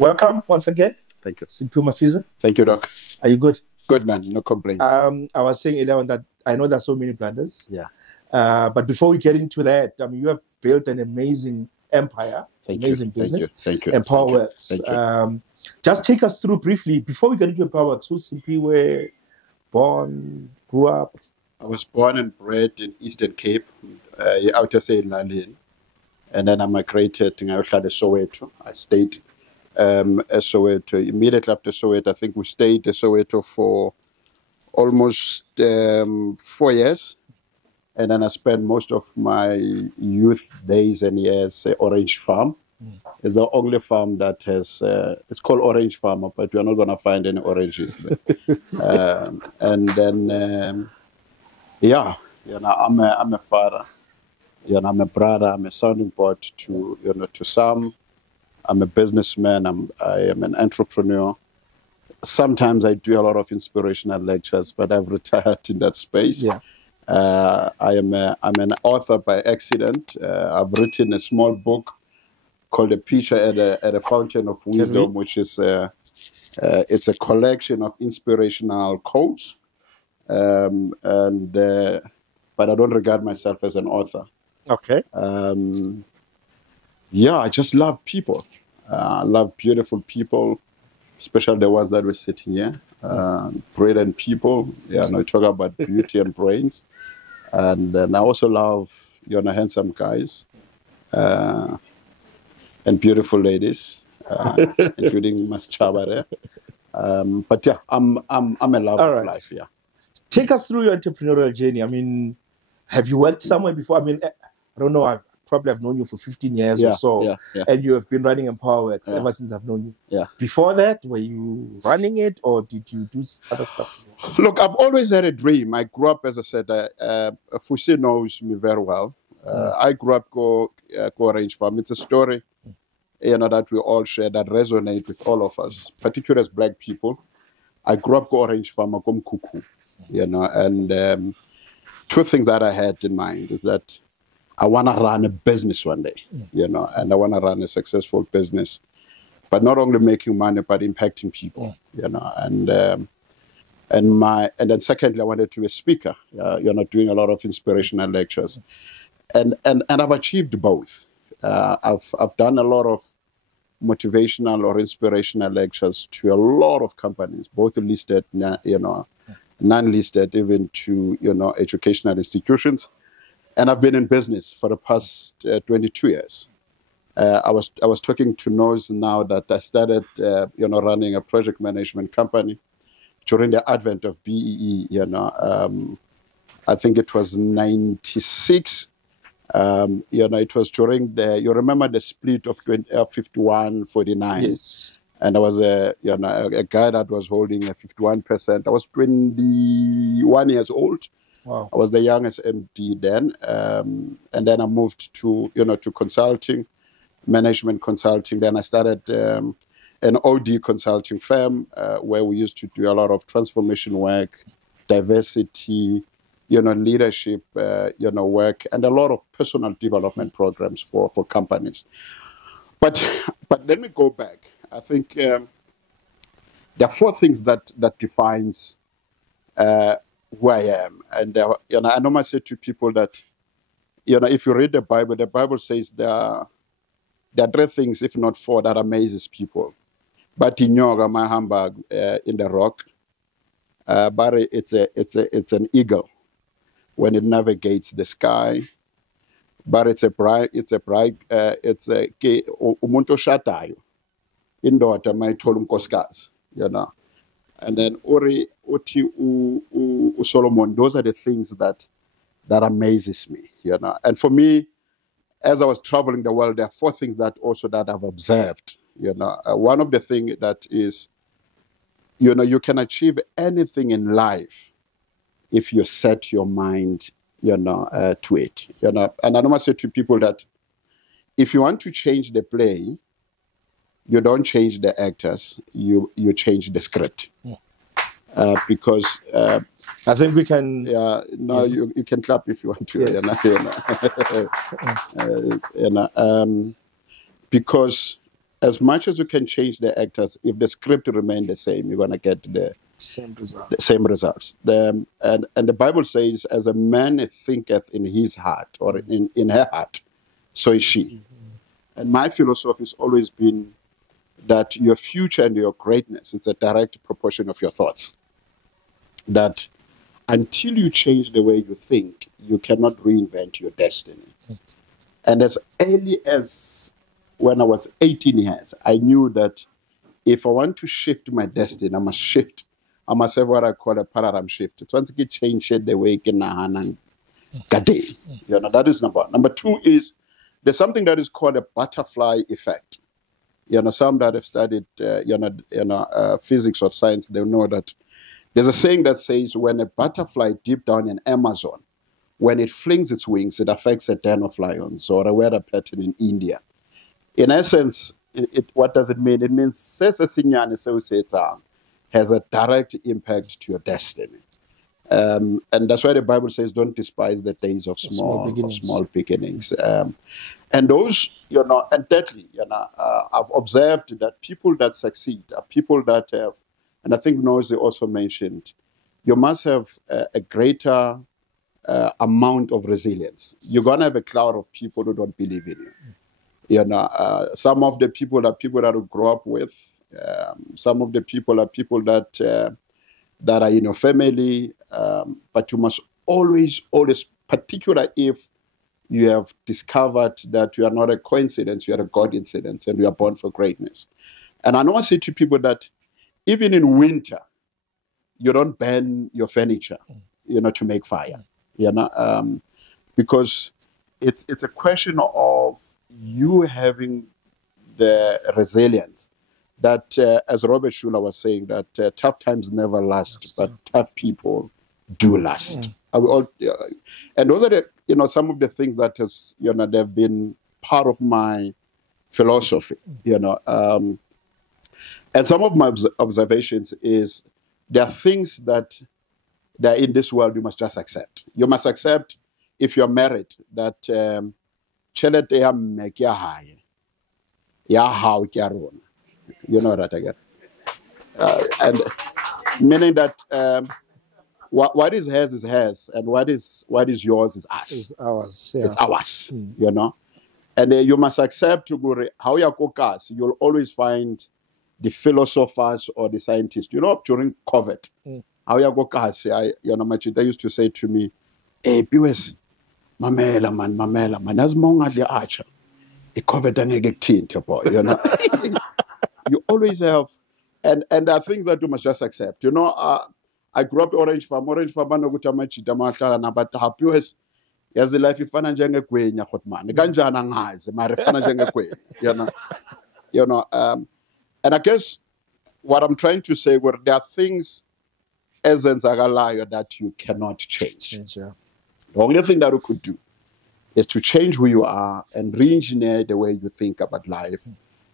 Welcome once again. Thank you. Simphiwe Masiza. Thank you, Doc. Are you good? Good, man. No complaints. I was saying earlier on that I know there's so many blunders. Yeah. But before we get into that, I mean, you have built an amazing empire, amazing business. Thank you. Empowerworks. Thank you. Just take us through briefly, before we get into Empowerworks, who's Simphiwe, born, grew up? I was born and bred in Eastern Cape, outer say in London. And then I migrated in Soweto. I stayed at Soweto. Immediately after Soweto, I think we stayed at Soweto for almost 4 years. And then I spent most of my youth days and years at Orange Farm. It's the only farm that has, it's called Orange Farm, but you're not going to find any oranges there. And then, I'm a father. I'm a brother. I'm a sounding board to some. I'm a businessman. I am an entrepreneur. Sometimes I do a lot of inspirational lectures, but I've retired in that space. Yeah. I'm an author by accident. I've written a small book called "A Pitcher at a Fountain of Wisdom," which is it's a collection of inspirational quotes. But I don't regard myself as an author. Okay. I just love people. I love beautiful people, especially the ones that were sitting here. Brilliant people. I talk about beauty and brains. And then I also love, handsome guys and beautiful ladies, including Mas Chaba there. But yeah, I'm a lover of life. Yeah. Take us through your entrepreneurial journey. I mean, have you worked somewhere before? I mean, I don't know. I probably have known you for 15 years or so. Yeah. And you have been running Empowerworks ever since I've known you. Yeah. Before that, were you running it or did you do other stuff? Look, I've always had a dream. I grew up, as I said, Fusi knows me very well. I grew up go Orange Farm. It's a story, that we all share that resonate with all of us, particularly as Black people. I grew up go Orange Farm, Akom Kuku, and two things that I had in mind is that I want to run a business one day, and I want to run a successful business, but not only making money, but impacting people, and then secondly, I wanted to be a speaker, doing a lot of inspirational lectures, and I've achieved both. I've done a lot of motivational or inspirational lectures to a lot of companies, both listed, non-listed, even to educational institutions. And I've been in business for the past 22 years. I was talking to Noz now that I started, running a project management company during the advent of BEE. I think it was 96. It was during you remember the split of 51-49. Yes. And there was a guy that was holding a 51%. I was 21 years old. Wow. I was the youngest MD then, and then I moved to consulting, management consulting. Then I started an OD consulting firm where we used to do a lot of transformation work, diversity, leadership, work, and a lot of personal development programs for companies. But let me go back. I think there are four things that defines who I am. And, I normally say to people that, if you read the Bible says there are three things, if not four, that amazes people. But in yoga, my handbag in the rock, but it's an eagle when it navigates the sky. But it's a umuntu oshadayo indoda mayithola unkosikazi, And then Solomon, those are the things that amazes me, And for me, as I was traveling the world, there are four things that I've observed, One of the things that is, you can achieve anything in life if you set your mind, to it, And I normally say to people that if you want to change the play, you don't change the actors, you change the script. Because I think we can. You can clap if you want to. Yes. Because as much as you can change the actors, if the script remains the same, you're going to get the Same result. same results. And the Bible says, as a man thinketh in his heart, or in her heart, so is she. And my philosophy has always been that your future and your greatness is a direct proportion of your thoughts. That until you change the way you think, you cannot reinvent your destiny. And as early as when I was 18 years, I knew that if I want to shift my destiny, I must have what I call a paradigm shift. Once I change the way I can that is number one. Number two is there's something that is called a butterfly effect. Some that have studied physics or science, they know that there's a saying that says when a butterfly deep down in Amazon, when it flings its wings, it affects a den of lions or a weather pattern in India. In essence, what does it mean? It means has a direct impact to your destiny. And that's why the Bible says, don't despise the days of small beginnings. And those, and thirdly, I've observed that people that succeed are people that have, and I think Noise also mentioned, you must have a greater amount of resilience. You're going to have a cloud of people who don't believe in you. Some of the people are people that you grow up with. Some of the people are people that are in your family. But you must always, particularly if you have discovered that you are not a coincidence, you are a God incidence, and you are born for greatness. And I know I say to people that even in winter, you don't burn your furniture, to make fire, because it's a question of you having the resilience that, as Robert Schuller was saying, that tough times never last, but tough people do last. And those are the, some of the things that has, they've been part of my philosophy, and some of my observations is there are things that in this world you must just accept. You must accept, if you're married, that you know that again. And meaning that what is hers, and what is yours is us. It's ours. Yeah. It's ours, And you must accept, how you'll always find the philosophers or the scientists. During COVID, how Machida used to say to me, hey, BS, mamela man, as long as the archer, the COVID and get teen, boy, You always have, and there are things that you must just accept. I grew up Orange Farm anokuthi amachita amahlala but happy as the life ifana njengegwenya khotmani kanjani angazi mara ifana njengegwenya and I guess what I'm trying to say, where there are things ezenzakalayo that you cannot change. The only thing that you could do is to change who you are and re-engineer the way you think about life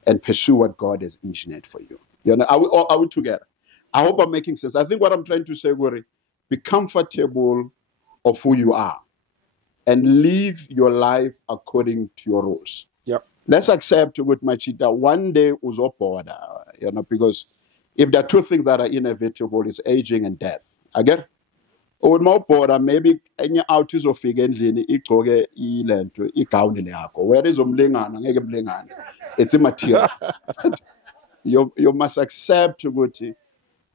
and pursue what God has engineered for you. Are we together? I hope I'm making sense. I think what I'm trying to say, Gori, be comfortable of who you are and live your life according to your rules. Let's accept with Machida, one day was up order, because if there are two things that are inevitable, it's aging and death. I get it? Or more border, maybe any outis of again, where is umlingana? It's immaterial. You must accept,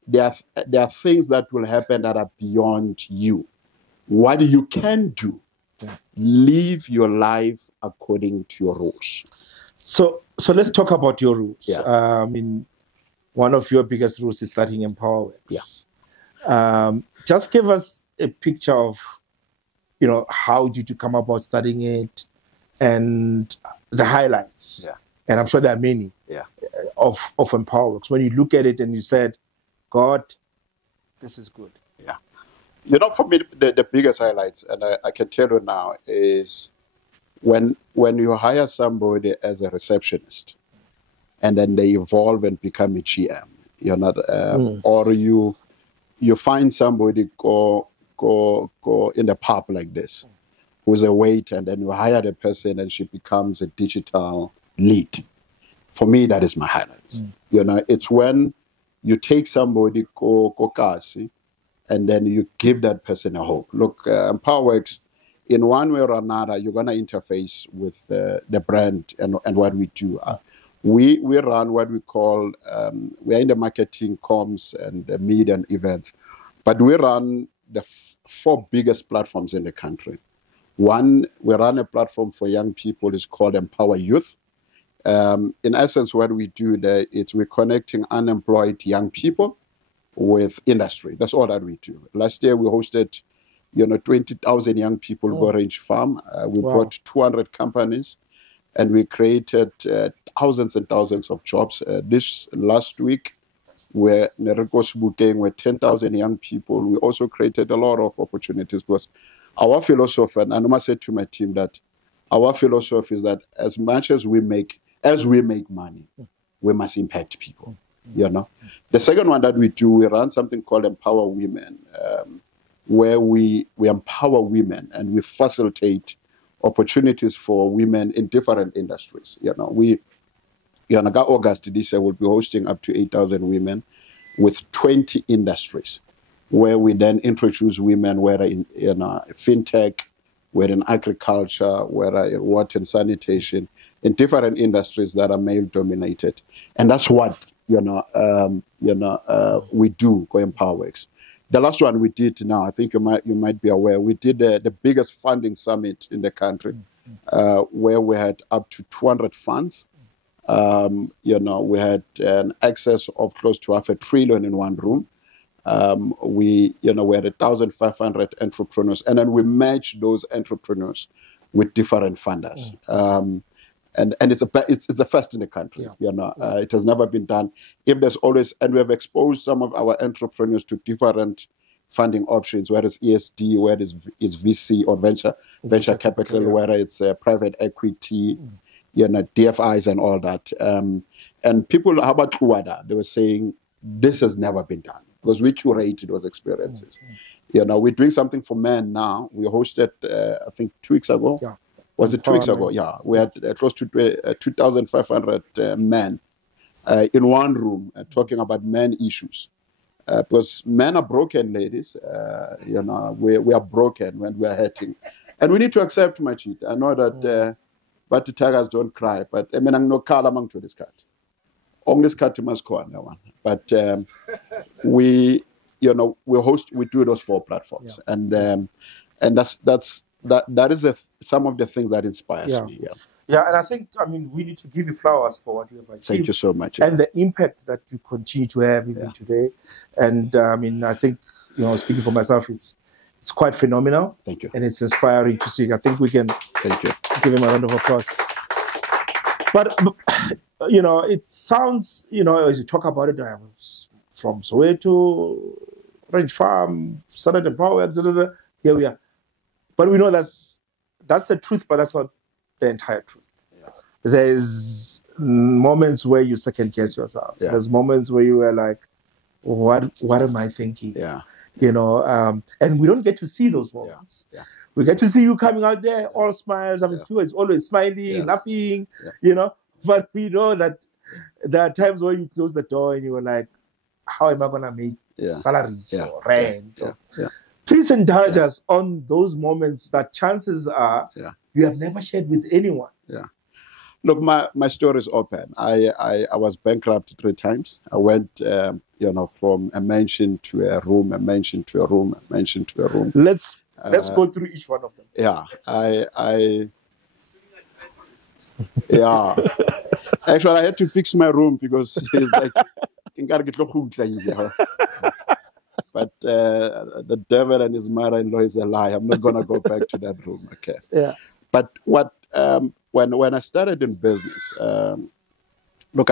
there are things that will happen that are beyond you. What you can do, live your life according to your rules. So let's talk about your rules. One of your biggest rules is studying empowerment. Just give us a picture of, how did you come about studying it and the highlights. And I'm sure there are many of empowerworks. When you look at it and you said, God, this is good. For me, the biggest highlights, and I can tell you now, is when you hire somebody as a receptionist, and then they evolve and become a GM, or you find somebody go in the pub like this, who's a waiter, and then you hire the person and she becomes a digital lead. for me, that is my highlights. You know, it's when you take somebody, and then you give that person a hope. Look, EmpowerWorks, in one way or another, you're going to interface with the brand and what we do. We run what we call, we are in the marketing, comms, and the media and events, but we run the 4 biggest platforms in the country. One, we run a platform for young people. It's called Empower Youth. In essence, what we do there is we're connecting unemployed young people with industry. That's all that we do. Last year, we hosted 20,000 young people go Orange Farm. We brought 200 companies, and we created thousands and thousands of jobs. This last week, we're with 10,000 young people. We also created a lot of opportunities because our philosophy, and I must say to my team that our philosophy is that as much as we make money, we must impact people. The second one that we do, we run something called Empower Women, where we empower women and we facilitate opportunities for women in different industries. August this year, we'll be hosting up to 8,000 women with 20 industries, where we then introduce women, whether in fintech, whether in agriculture, whether in water and sanitation, in different industries that are male-dominated. And that's what we do, Go EmpowerWorks. The last one we did now, I think you might be aware, we did the biggest funding summit in the country, where we had up to 200 funds. We had an excess of close to $500 billion in one room. We had 1,500 entrepreneurs, and then we matched those entrepreneurs with different funders. And it's the first in the country. It has never been done. If there's always, and we have exposed some of our entrepreneurs to different funding options, whether it's ESD, whether it's VC or venture capital, whether it's private equity, DFIs and all that. And people, how about Kuwada? They were saying this has never been done because we curated those experiences. We're doing something for men now. We hosted, I think, 2 weeks ago. Was it 2 weeks ago? Yeah. We had close to 2,500 men in one room talking about men issues. Because men are broken, ladies. We are broken when we are hurting. And we need to accept Machit. I know that but the tigers don't cry. But I mean, I'm no call among to this cat. On this cat, you must call no one. But we do those 4 platforms. And that is some of the things that inspires me. Yeah, and I think, we need to give you flowers for what you have achieved. Thank you so much. And the impact that you continue to have even today. And I think, speaking for myself, it's quite phenomenal. Thank you. And it's inspiring to see. I think we can give him a round of applause. But, it sounds, as you talk about it, I was from Soweto, Range Farm, started EmpowerWorks, here we are. But we know that's the truth, but that's not the entire truth. There's moments where you second guess yourself. There's moments where you were like, what am I thinking? And we don't get to see those moments. We get to see you coming out there, all smiles. It's always smiling, laughing, But we know that there are times where you close the door and you were like, how am I going to make salaries or rent? Please indulge us on those moments that chances are you have never shared with anyone. Look, my story is open. I was bankrupt 3 times. I went, from a mansion to a room, a mansion to a room, a mansion to a room. Let's go through each one of them. Actually, I had to fix my room because it's like, but the devil and his mother-in-law is a lie. I'm not going to go back to that room. Okay. But what when I started in business, I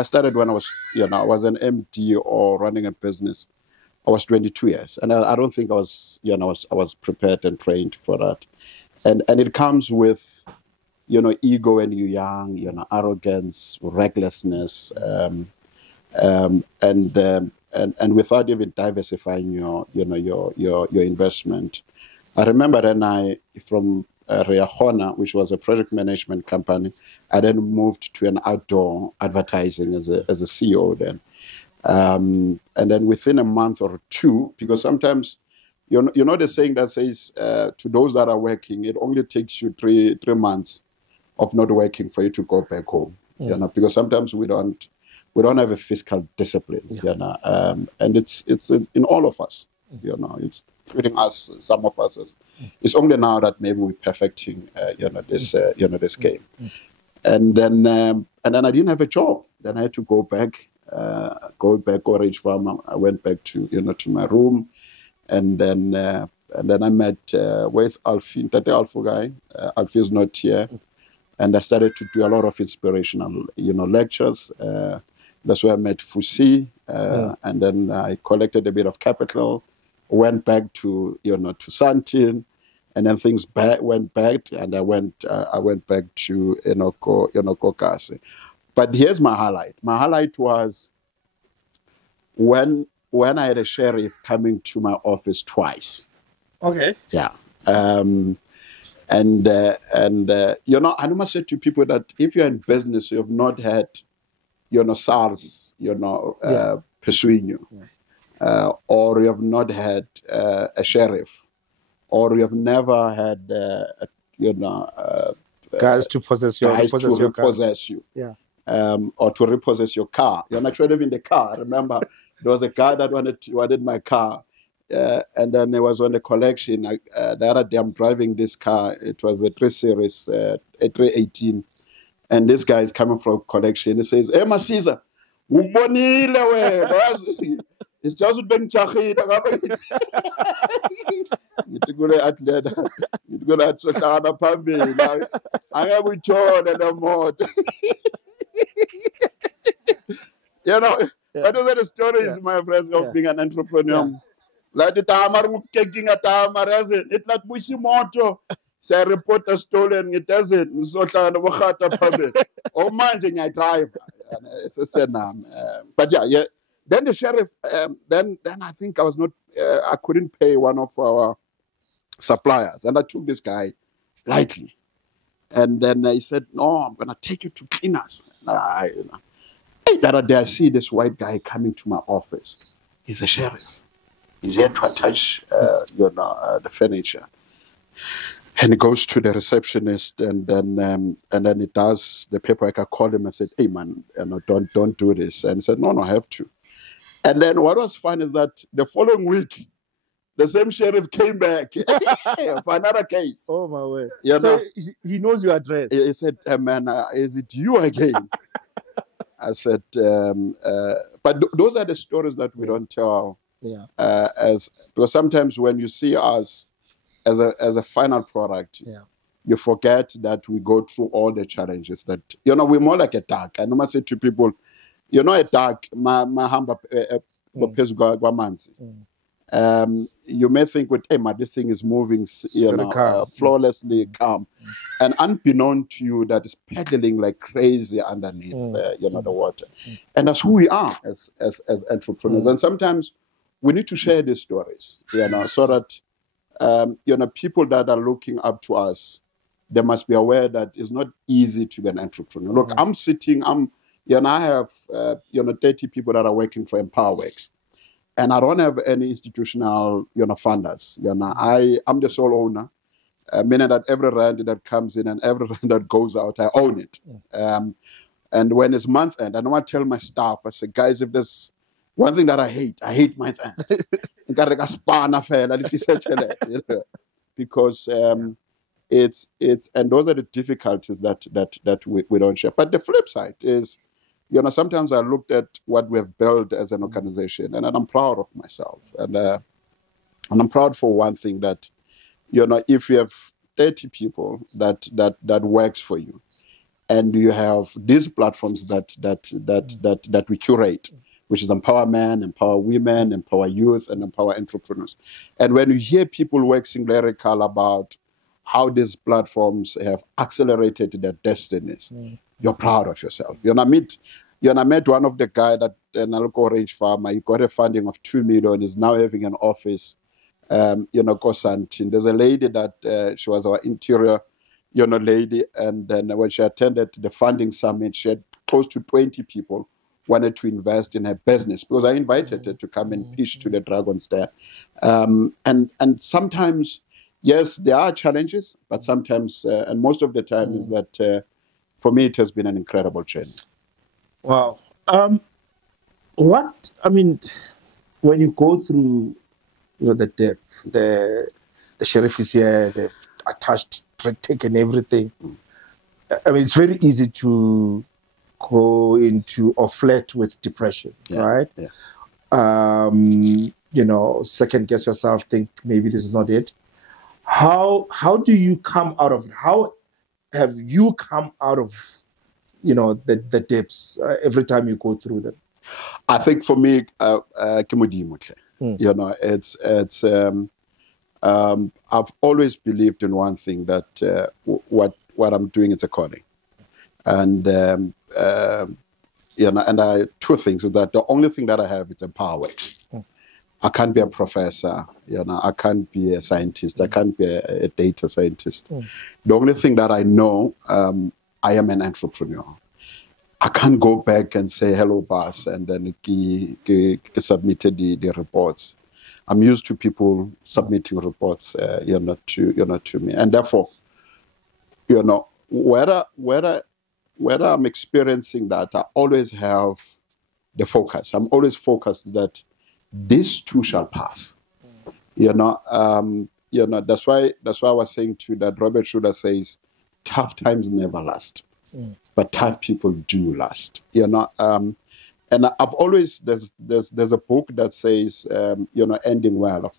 started when I was, I was an MD or running a business. I was 22 years, and I don't think I was, I was prepared and trained for that. And it comes with, ego when you're young, arrogance, recklessness, and without even diversifying your investment. I remember then from Reahona, which was a project management company. I then moved to an outdoor advertising as a CEO then. And then within a month or two, because sometimes, you know the saying that says, to those that are working, it only takes you three months of not working for you to go back home. You know, because sometimes we don't have a fiscal discipline. You know, and it's in all of us. You know, it's including us, some of us. It's only now that maybe we're perfecting, this game. And then I didn't have a job. Then I had to go back Orange Farm. I went back to my room, and then I met where's Alfie, Tate Alfo guy. Alfie is not here, and I started to do a lot of inspirational, lectures. That's where I met Fusi, and then I collected a bit of capital, went back to Santin, and then things went back, and I went back to Kokase. But here's my highlight. My highlight was when I had a sheriff coming to my office twice. Okay. Yeah. I must say to people that if you're in business, you have not had, SARS, pursuing you, or you have not had a sheriff, or you have never had, guys to possess you. Yeah. Or to repossess your car. You're not sure even the car. Remember, there was a guy that wanted my car. And then it was on the collection. The other day I'm driving this car. It was a 3 Series, a 318. And this guy is coming from collection. He says, "Hey, Masiza, it's just being chachid." That was the stories, my friends, of being an entrepreneur. Like the tamar taking a tamar, it like Bushimoto. Say report a stolen, it doesn't. So oh man, I drive. It's a senam. But yeah. Then the sheriff, then I think I was not, I couldn't pay one of our suppliers, and I took this guy lightly. And then he said, "No, I'm gonna take you to Pinas." The other day I see this white guy coming to my office. He's a sheriff. He's here to attach, the furniture. And he goes to the receptionist, and then he does the paperwork. I called him and said, "Hey man, don't do this." And he said, "No, I have to." And then what was fun is that the following week, the same sheriff came back for another case. Oh my word! So he knows your address. He said, "Hey man, is it you again?" I said, but those are the stories that we don't tell. Yeah. Because sometimes when you see us as a final product, you forget that we go through all the challenges. That we're more like a duck. I normally say to people, a duck, you may think with this thing is moving, flawlessly calm, and unbeknown to you, that is pedaling like crazy underneath, the water, and that's who we are as entrepreneurs. And sometimes we need to share these stories, so that people that are looking up to us, they must be aware that it's not easy to be an entrepreneur. Look, I have 30 people that are working for EmpowerWorks. And I don't have any institutional, funders. I'm the sole owner, meaning that every rand that comes in and every rand that goes out, I own it. And when it's month end, I don't want to tell my staff, I say, guys, if there's one thing that I hate month end. Because it's and those are the difficulties that we don't share. But the flip side is, sometimes I looked at what we have built as an organization, and I'm proud of myself. And I'm proud for one thing, that, if you have 30 people that works for you, and you have these platforms that we curate, which is Empower Men, Empower Women, Empower Youth, and Empower Entrepreneurs. And when you hear people waxing lyrical about how these platforms have accelerated their destinies, you're proud of yourself. I met one of the guy that in a local Orange Farm, he got a funding of 2 million, is now having an office Kosantin. There's a lady that she was our interior, lady, and then when she attended the funding summit, she had close to 20 people wanted to invest in her business because I invited her to come and pitch to the Dragon's Den. And sometimes, yes, there are challenges, but sometimes, and most of the time, is that for me, it has been an incredible journey. Wow. When you go through the depth, the sheriff is here, they've attached, taken everything. It's very easy to go into or flirt with depression, right? Yeah. Second guess yourself, think maybe this is not it. How do you come out of it? How have you come out of the depths every time you go through them? I think for me, I've always believed in one thing, that what I'm doing is a calling, and two things is that the only thing that I have is empowerment. I can't be a professor, I can't be a scientist, I can't be a data scientist. The only thing that I know, I am an entrepreneur. I can't go back and say, hello, boss, and then submitted the reports. I'm used to people submitting reports, to me. And therefore, whether I'm experiencing that, I always have the focus. I'm always focused that this too shall pass. That's why I was saying to you that Robert Schuller says, tough times never last. But tough people do last, and I've always, there's a book that says, ending well.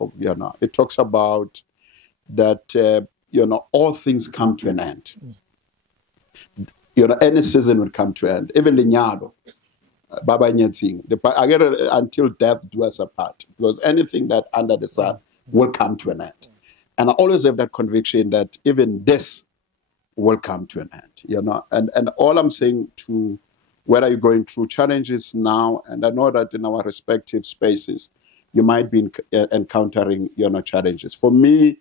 It talks about that, all things come to an end. Any season will come to an end. Even Linyado, Baba Nyeting, until death do us apart. Because anything that under the sun will come to an end. And I always have that conviction that even this will come to an end, and all I'm saying to whether you're going through challenges now, and I know that in our respective spaces, you might be encountering, challenges. For me,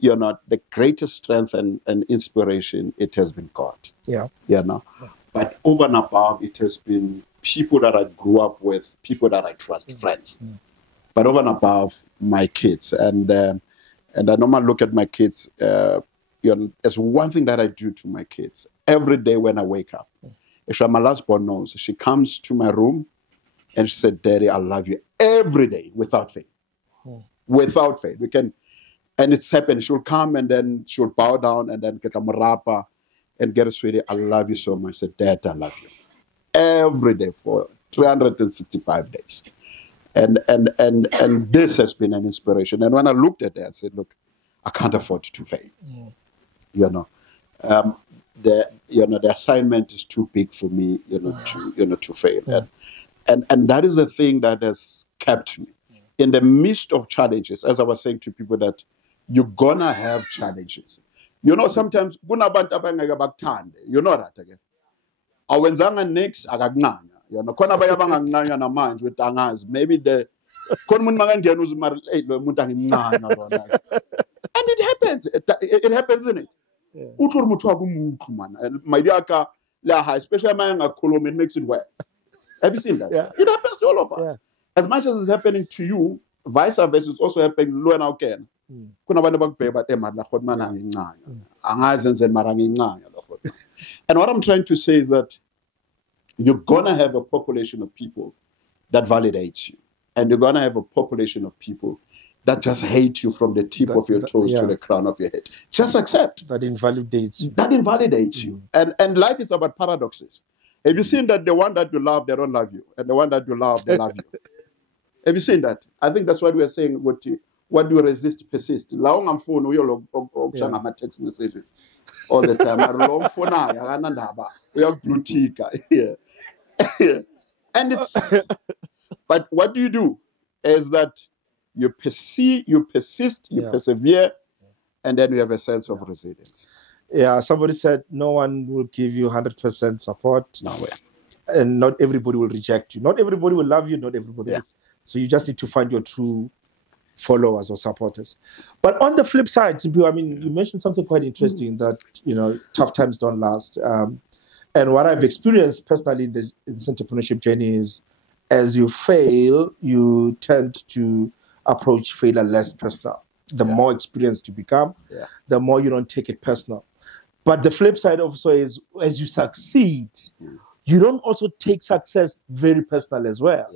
the greatest strength and inspiration, it has been God. Yeah. But over and above, it has been people that I grew up with, people that I trust, friends. But over and above, my kids. And I normally look at my kids, as one thing that I do to my kids every day when I wake up. My last born knows, she comes to my room and she said, Daddy, I love you every day without fail. Without fail. And it's happened. She'll come and then she'll bow down and then get a marapa and get a sweetie. I love you so much. I said, Dad, I love you. Every day for 365 days. And this has been an inspiration. And when I looked at that, I said, look, I can't afford to fail. The assignment is too big for me, to fail. And that is the thing that has kept me in the midst of challenges. As I was saying to people, that you're gonna have challenges. Sometimes kunabantu abangeke bakuthande. You know that again. Awenzanga next akakuncanya. Khona abanye abangakuncanya namanje with angazi. Maybe the khona umuntu makangena uzimari lo muntu angincanya lona. And it happens. It happens, isn't it? Uthi umuntu wakumuntu man. My dear ka la high, especially manga kolom, it makes it worse. Have you seen that? Yeah. It happens to all of us. Yeah. As much as it's happening to you, vice versa, it's also happening lo and again. Kuna abantu bakubheka emali la khona mana ngincanya. Angazi nze mara ngincanya lo khona. And what I'm trying to say is that you're going to have a population of people that validates you. And you're going to have a population of people that just hate you from the tip of your toes to the crown of your head. Just accept. That invalidates you. That invalidates you. And life is about paradoxes. Have you seen that the one that you love, they don't love you? And the one that you love, they love you? Have you seen that? I think that's what we are saying. What do you resist, persist. Long am phone, we all my text messages all the time. I long phone, we have blue tick. And it's, but what do? Is that you persist, you persevere, and then you have a sense of resilience. Yeah, somebody said no one will give you 100% support. No way. And not everybody will reject you. Not everybody will love you, not everybody will. So you just need to find your true followers or supporters. But on the flip side, Simphiwe, I mean, you mentioned something quite interesting that, tough times don't last. And what I've experienced personally in this entrepreneurship journey is, as you fail, you tend to approach failure less personal. The more experienced you become, the more you don't take it personal. But the flip side also is, as you succeed, you don't also take success very personal as well.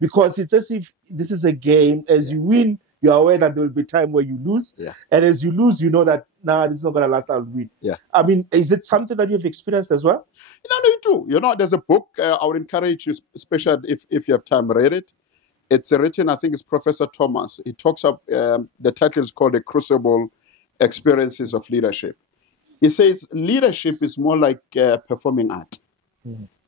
Because it's as if this is a game. As you win, you're aware that there will be time where you lose. And as you lose, you know that, this is not going to last, I'll win. I mean, is it something that you've experienced as well? You do. There's a book, I would encourage you, especially if you have time, read it. It's written, I think it's Professor Thomas. He talks up, the title is called The Crucible Experiences of Leadership. He says leadership is more like performing art.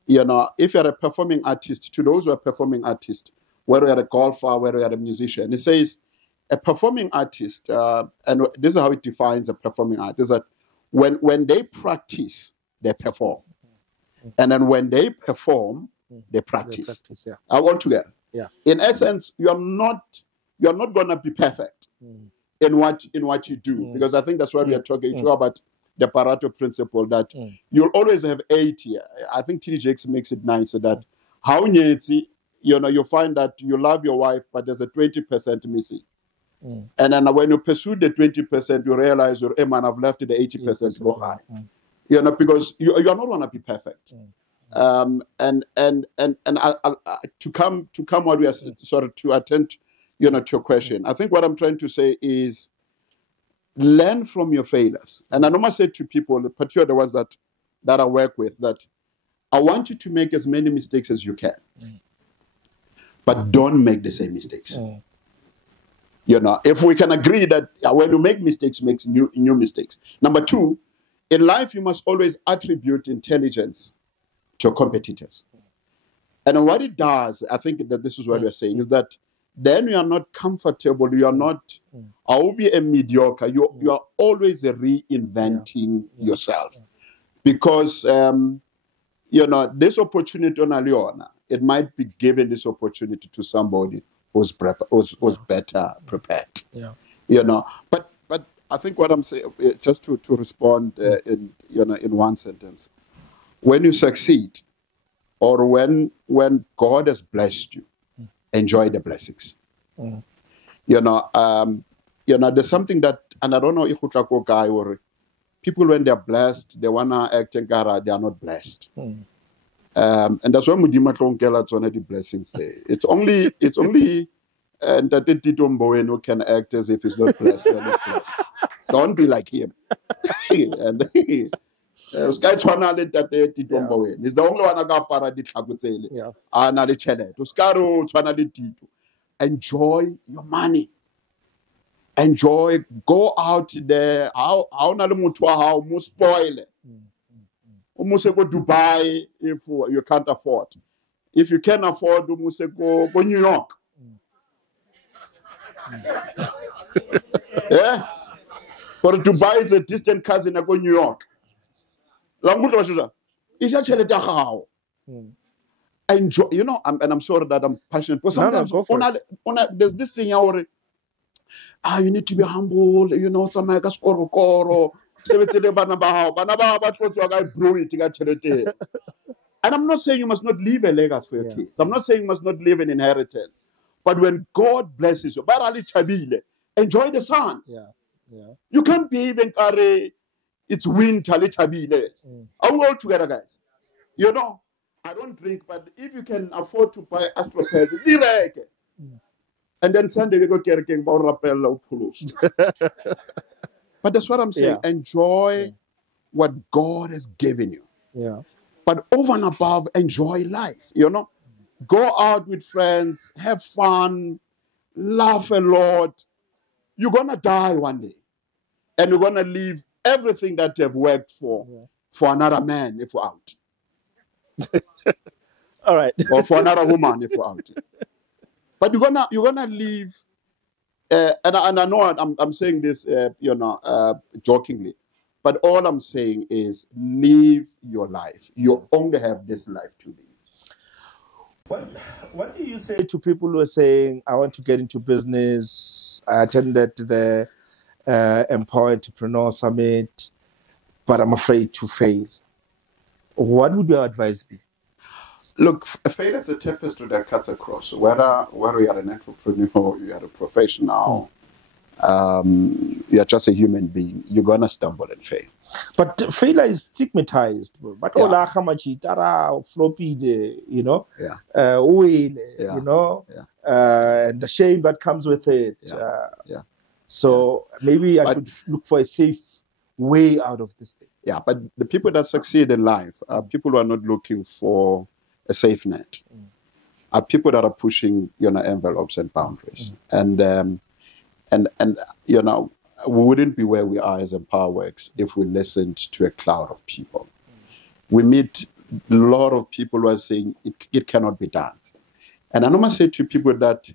If you're a performing artist, to those who are performing artists, whether you're a golfer, whether you're a musician, he says a performing artist, and this is how it defines a performing artist, is that when they practice, they perform. And then when they perform, they practice. All together. In essence, you're not going to be perfect in what you do, because I think that's what we are talking about, the Pareto principle, that you'll always have 80. I think TDJX makes it nice, so that how you find that you love your wife, but there's a 20% missing. And then when you pursue the 20%, you realize I've left the 80% behind. Because you're not going to be perfect. And to come what we are sort of to attend, to your question. I think what I'm trying to say is learn from your failures. And I normally say to people, particularly the ones that I work with, that I want you to make as many mistakes as you can, but don't make the same mistakes. If we can agree that when you make mistakes, make new mistakes. Number two, in life, you must always attribute intelligence to your competitors. And what it does, I think that this is what you're saying, is that then you are not comfortable, you are not, I will be a mediocre, you are always reinventing yourself. Because, this opportunity on Aliona, it might be given this opportunity to somebody who's better prepared. But I think what I'm saying, just to respond in one sentence, when you succeed, or when God has blessed you, enjoy the blessings. There's something that, and I don't know if guy or people, when they're blessed, they wanna act and they are not blessed. And that's why Mudima don't get the blessings there. It's only and that who can act as if he's not blessed. Not blessed. Don't be like him. And it's the only one who got paradise. Enjoy your money. Enjoy. Go out there. How spoil it. Almost go Dubai if you can't afford. If you can afford, go New York. Yeah. For Dubai is a distant cousin, I go New York. Enjoy, and I'm sorry that I'm passionate. But sometimes there's this thing you need to be humble, some like a score. And I'm not saying you must not leave a legacy for your kids. I'm not saying you must not leave an inheritance. But when God blesses you, enjoy the sun. You can't be even it's winter. Are we all together, guys? I don't drink, but if you can afford to buy astropels, and then Sunday we go carrying rappel. But that's what I'm saying. Enjoy what God has given you. But over and above, enjoy life. Go out with friends, have fun, laugh a lot. You're gonna die one day, and you're gonna leave everything that you have worked for another man if you're out. All right. Or for another woman if you're out. But you're gonna leave. And I know I'm saying this, jokingly, but all I'm saying is live your life. You only have this life to live. What do you say to people who are saying, I want to get into business, course. I attended the Empower Entrepreneur Summit, but I'm afraid to fail. What would your advice be? Look, failure is a tapestry that cuts across. Whether you are an entrepreneur, you are a professional, you are just a human being, you're going to stumble and fail. But failure is stigmatized. But floppy, you know, you know, and the shame that comes with it. So maybe I should look for a safe way out of this thing. Yeah, but the people that succeed in life are people who are not looking for a safe net. Are people that are pushing, you know, envelopes and boundaries. And you know, we wouldn't be where we are as EmpowerWorks if we listened to a cloud of people. We meet a lot of people who are saying it cannot be done. And I normally say to people that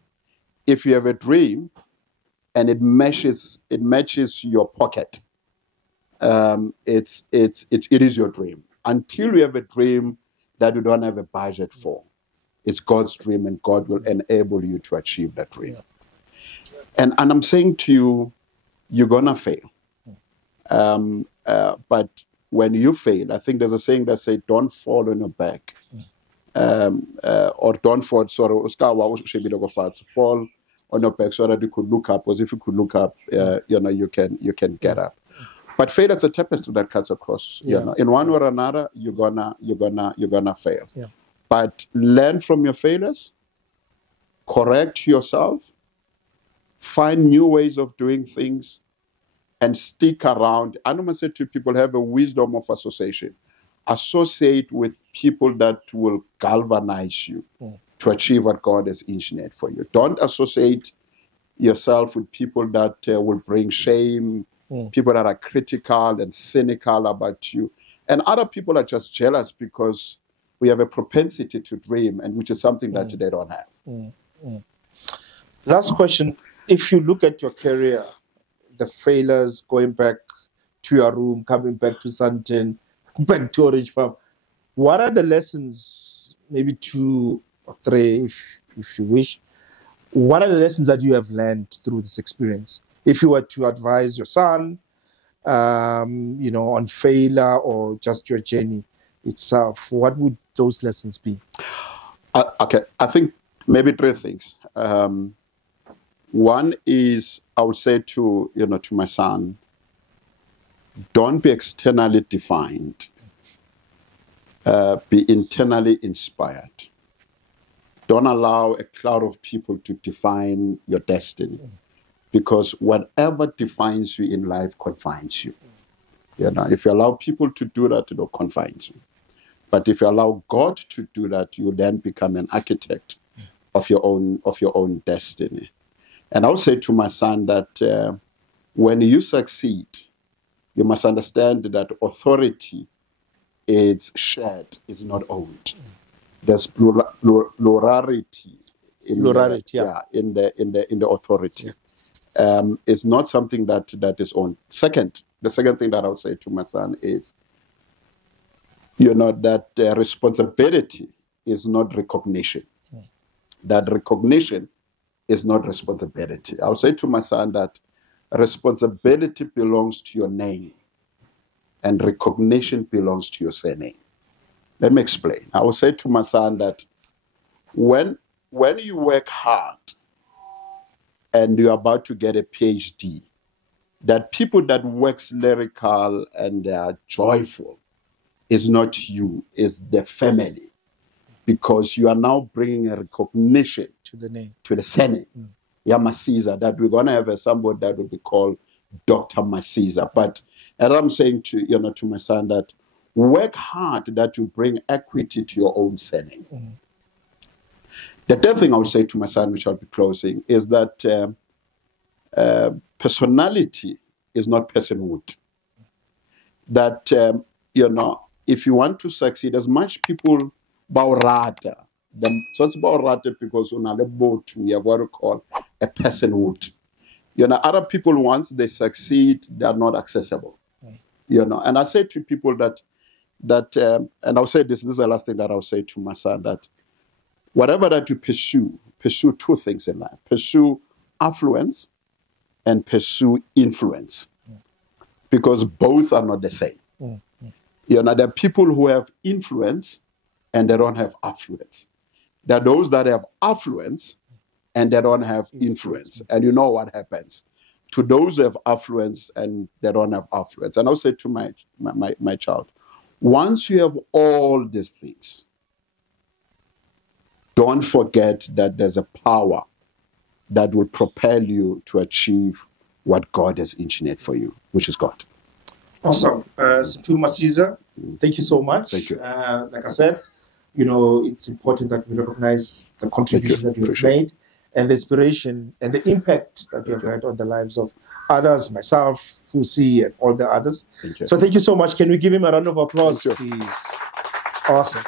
if you have a dream and it matches your pocket, it is your dream. Until you have a dream that you don't have a budget for, it's God's dream, and God will enable you to achieve that dream. And I'm saying to you, you're gonna fail. But when you fail, I think there's a saying that says, "Don't fall on your back," or "Don't fall." Sorry, fall on your back so that you could look up. Because if you could look up, you know, you can get up. But failure is a tapestry that cuts across. You know, in one way or another, you're gonna fail. But learn from your failures, correct yourself, find new ways of doing things, and stick around. I normally say to people, have a wisdom of association. Associate with people that will galvanize you to achieve what God has engineered for you. Don't associate yourself with people that will bring shame, people that are critical and cynical about you. And other people are just jealous because we have a propensity to dream, and which is something that they don't have. Last question. If you look at your career, the failures, going back to your room, coming back to Sandton, back to Orange Farm, what are the lessons, maybe 2 or 3, if you wish, what are the lessons that you have learned through this experience? If you were to advise your son, you know, on failure or just your journey itself, what would those lessons be? Okay, I think maybe 3 things. One is, I would say to my son, don't be externally defined. Be internally inspired. Don't allow a cloud of people to define your destiny, because whatever defines you in life confines you. You know, if you allow people to do that, it will confine you. But if you allow God to do that, you then become an architect of your own destiny. And I would say to my son that when you succeed, you must understand that authority is shared, it's not owned. There's plurality in the authority. It's not something that is owned. The second thing that I would say to my son is, you know, that responsibility is not recognition. That recognition is not responsibility. I would say to my son that responsibility belongs to your name and recognition belongs to your surname. Let me explain. I would say to my son that when you work hard and you're about to get a PhD, that people that works lyrical and they are joyful is not you, is the family. Because you are now bringing a recognition to the name, to the surname. Yeah, Masiza, that we're going to have somebody that will be called Dr. Masiza. But as I'm saying to my son, that work hard that you bring equity to your own surname. The third thing I would say to my son, which I'll be closing, is that personality is not personhood. That, if you want to succeed, as much people baurata, so it's baurata because we have what we call a personhood. You know, other people, once they succeed, they are not accessible. You know, and I say to people that and I'll say this is the last thing that I'll say to my son, that whatever that you pursue 2 things in life. Pursue affluence and pursue influence, because both are not the same. You know, there are people who have influence and they don't have affluence. There are those that have affluence and they don't have influence. And you know what happens to those who have affluence and they don't have affluence. And I'll say to my child, once you have all these things, don't forget that there's a power that will propel you to achieve what God has engineered for you, which is God. Awesome. Simphiwe Masiza, thank you so much. Thank you. Like I said, you know, it's important that we recognize the contribution that you've made and the inspiration and the impact that you've had on the lives of others, myself, Fusi, and all the others. So thank you so much. Can we give him a round of applause, please? Awesome.